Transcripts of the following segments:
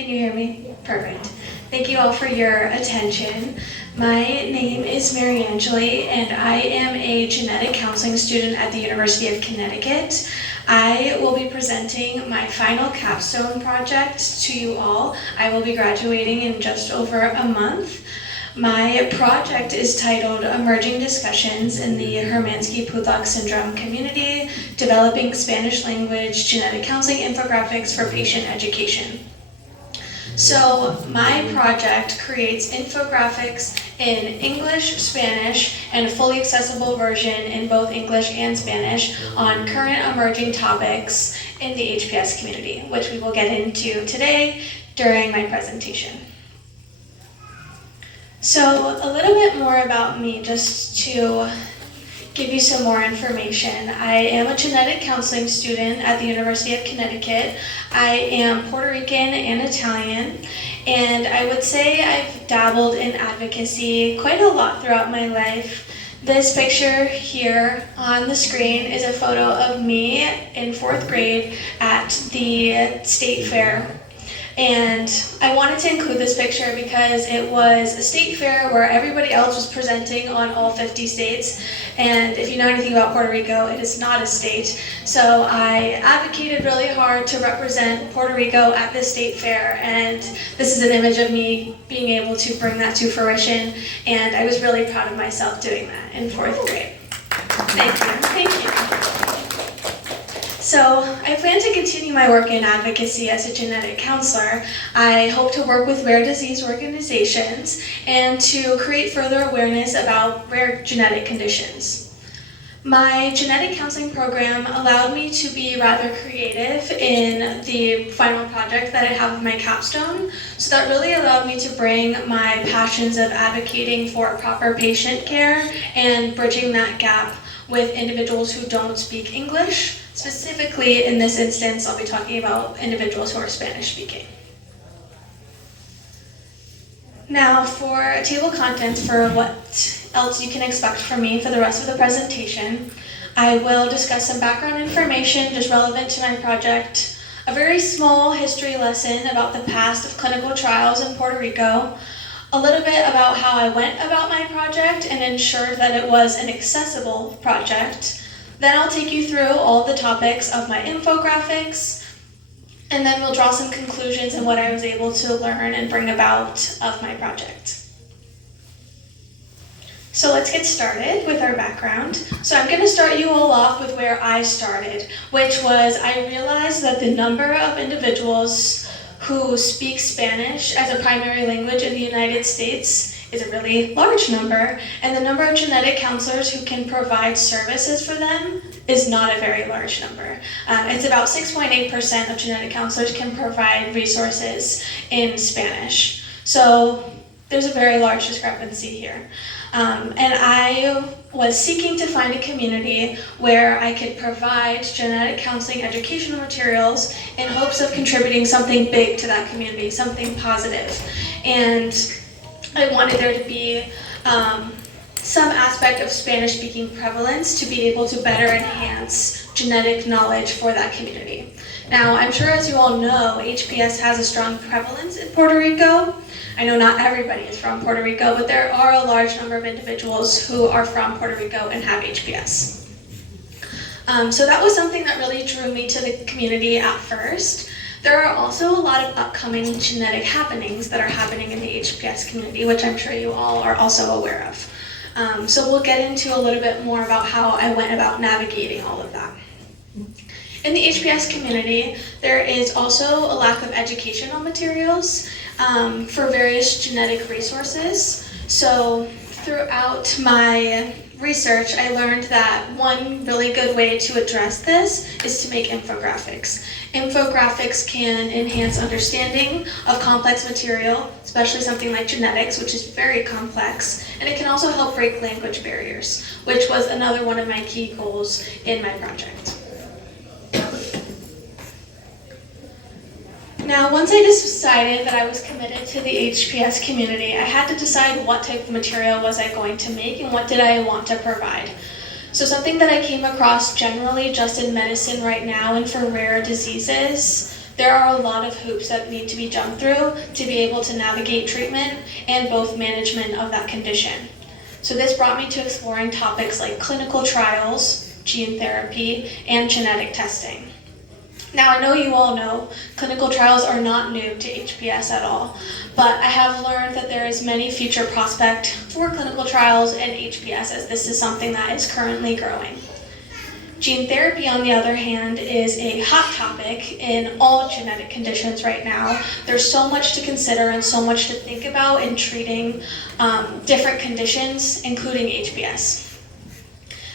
Can you hear me? Perfect. Thank you all for your attention. My name is Mariangelie, and I am a genetic counseling student at the University of Connecticut. I will be presenting my final capstone project to you all. I will be graduating in just over a month. My project is titled Emerging Discussions in the Hermansky-Pudlak Syndrome Community, Developing Spanish Language Genetic Counseling Infographics for Patient Education. So my project creates infographics in English, Spanish, and a fully accessible version in both English and Spanish on current emerging topics in the HPS community, which we will get into today during my presentation. So a little bit more about me, just to give you some more information. I am a genetic counseling student at the University of Connecticut. I am Puerto Rican and Italian, and I would say I've dabbled in advocacy quite a lot throughout my life. This picture here on the screen is a photo of me in 4th grade at the state fair. And I wanted to include this picture because it was a state fair where everybody else was presenting on all 50 states. And if you know anything about Puerto Rico, it is not a state. So I advocated really hard to represent Puerto Rico at this state fair. And this is an image of me being able to bring that to fruition. And I was really proud of myself doing that in 4th grade. Thank you. So I plan to continue my work in advocacy as a genetic counselor. I hope to work with rare disease organizations and to create further awareness about rare genetic conditions. My genetic counseling program allowed me to be rather creative in the final project that I have of my capstone. So that really allowed me to bring my passions of advocating for proper patient care and bridging that gap with individuals who don't speak English. Specifically, in this instance, I'll be talking about individuals who are Spanish speaking. Now, for table of contents for what else you can expect from me for the rest of the presentation, I will discuss some background information just relevant to my project, a very small history lesson about the past of clinical trials in Puerto Rico, a little bit about how I went about my project and ensured that it was an accessible project. Then I'll take you through all the topics of my infographics, and then we'll draw some conclusions on what I was able to learn and bring about of my project. So let's get started with our background. So I'm going to start you all off with where I started, which was I realized that the number of individuals who speak Spanish as a primary language in the United States is a really large number, and the number of genetic counselors who can provide services for them is not a very large number. It's about 6.8% of genetic counselors can provide resources in Spanish. So there's a very large discrepancy here. And I was seeking to find a community where I could provide genetic counseling educational materials in hopes of contributing something big to that community, something positive. And I wanted there to be some aspect of Spanish-speaking prevalence to be able to better enhance genetic knowledge for that community. Now, I'm sure as you all know, HPS has a strong prevalence in Puerto Rico. I know not everybody is from Puerto Rico, but there are a large number of individuals who are from Puerto Rico and have HPS. So that was something that really drew me to the community at first. There are also a lot of upcoming genetic happenings that are happening in the HPS community, which I'm sure you all are also aware of. So we'll get into a little bit more about how I went about navigating all of that. In the HPS community, there is also a lack of educational materials for various genetic resources. So throughout my research, I learned that one really good way to address this is to make infographics. Infographics can enhance understanding of complex material, especially something like genetics, which is very complex, and it can also help break language barriers, which was another one of my key goals in my project. Now, once I decided that I was committed to the HPS community, I had to decide what type of material was I going to make and what did I want to provide. So something that I came across generally just in medicine right now and for rare diseases, there are a lot of hoops that need to be jumped through to be able to navigate treatment and both management of that condition. So this brought me to exploring topics like clinical trials, gene therapy, and genetic testing. Now, I know you all know clinical trials are not new to HPS at all, but I have learned that there is many future prospect for clinical trials and HPS, as this is something that is currently growing. Gene therapy, on the other hand, is a hot topic in all genetic conditions right now. There's so much to consider and so much to think about in treating different conditions, including HPS.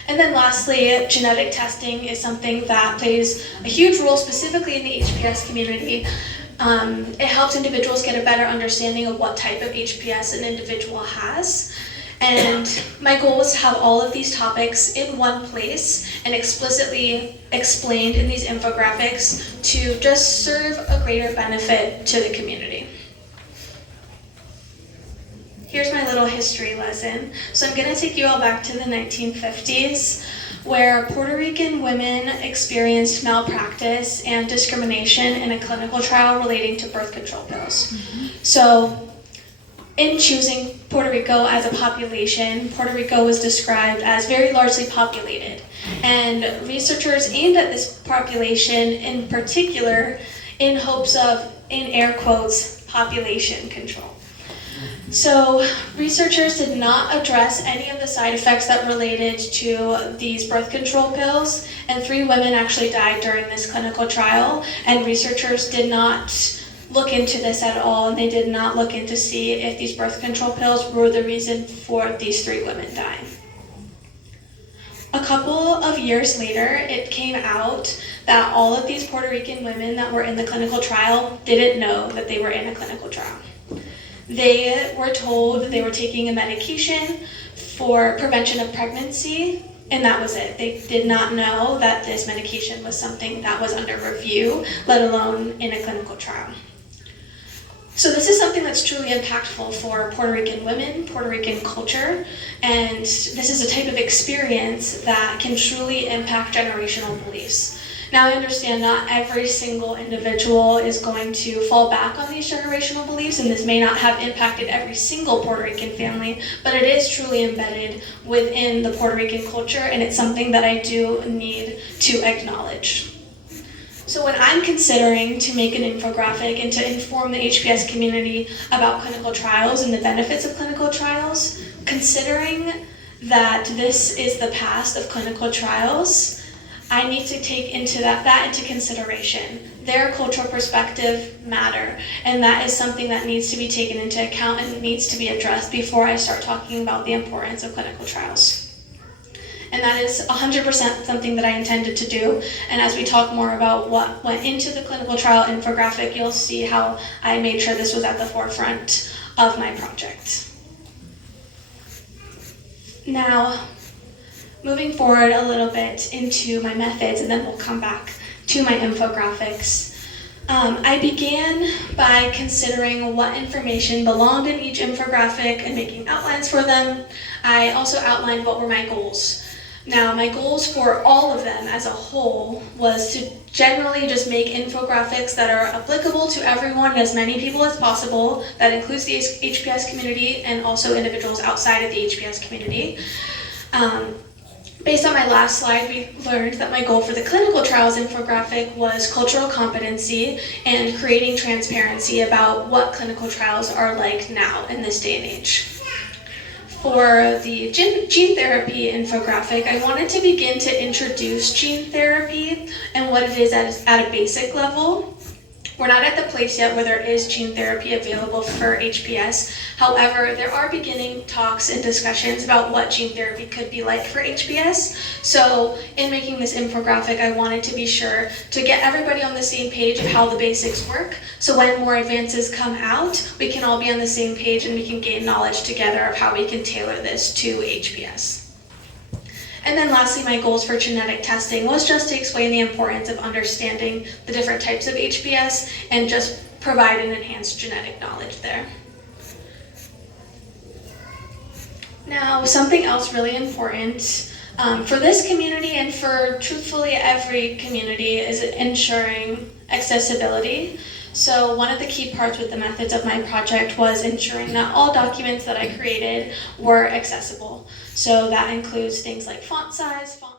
And then lastly, genetic testing is something that plays a huge role specifically in the HPS community. It helps individuals get a better understanding of what type of HPS an individual has. And my goal was to have all of these topics in one place and explicitly explained in these infographics to just serve a greater benefit to the community. Here's my little history lesson. So I'm going to take you all back to the 1950s, where Puerto Rican women experienced malpractice and discrimination in a clinical trial relating to birth control pills. So in choosing Puerto Rico as a population, Puerto Rico was described as very largely populated. And researchers aimed at this population in particular in hopes of, in air quotes, population control. So researchers did not address any of the side effects that related to these birth control pills, and 3 women actually died during this clinical trial, and researchers did not look into this at all, and they did not look into see if these birth control pills were the reason for these 3 women dying. A couple of years later, it came out that all of these Puerto Rican women that were in the clinical trial didn't know that they were in a clinical trial. They were told that they were taking a medication for prevention of pregnancy, and that was it. They did not know that this medication was something that was under review, let alone in a clinical trial. So this is something that's truly impactful for Puerto Rican women, Puerto Rican culture, and this is a type of experience that can truly impact generational beliefs. Now, I understand not every single individual is going to fall back on these generational beliefs, and this may not have impacted every single Puerto Rican family, but it is truly embedded within the Puerto Rican culture, and it's something that I do need to acknowledge. So when I'm considering to make an infographic and to inform the HPS community about clinical trials and the benefits of clinical trials, considering that this is the past of clinical trials, I need to take that into consideration. Their cultural perspective matter, and that is something that needs to be taken into account and needs to be addressed before I start talking about the importance of clinical trials. And that is 100% something that I intended to do, and as we talk more about what went into the clinical trial infographic, you'll see how I made sure this was at the forefront of my project. Now, moving forward a little bit into my methods, and then we'll come back to my infographics. I began by considering what information belonged in each infographic and making outlines for them. I also outlined what were my goals. Now, my goals for all of them as a whole was to generally just make infographics that are applicable to everyone and as many people as possible. That includes the HPS community and also individuals outside of the HPS community. Based on my last slide, we learned that my goal for the clinical trials infographic was cultural competency and creating transparency about what clinical trials are like now in this day and age. For the gene therapy infographic, I wanted to begin to introduce gene therapy and what it is at a basic level. We're not at the place yet where there is gene therapy available for HPS. However, there are beginning talks and discussions about what gene therapy could be like for HPS. So in making this infographic, I wanted to be sure to get everybody on the same page of how the basics work. So when more advances come out, we can all be on the same page and we can gain knowledge together of how we can tailor this to HPS. And then lastly, my goals for genetic testing was just to explain the importance of understanding the different types of HPS and just provide an enhanced genetic knowledge there. Now, something else really important For this community and for truthfully every community is ensuring accessibility. So one of the key parts with the methods of my project was ensuring that all documents that I created were accessible. So that includes things like font size, font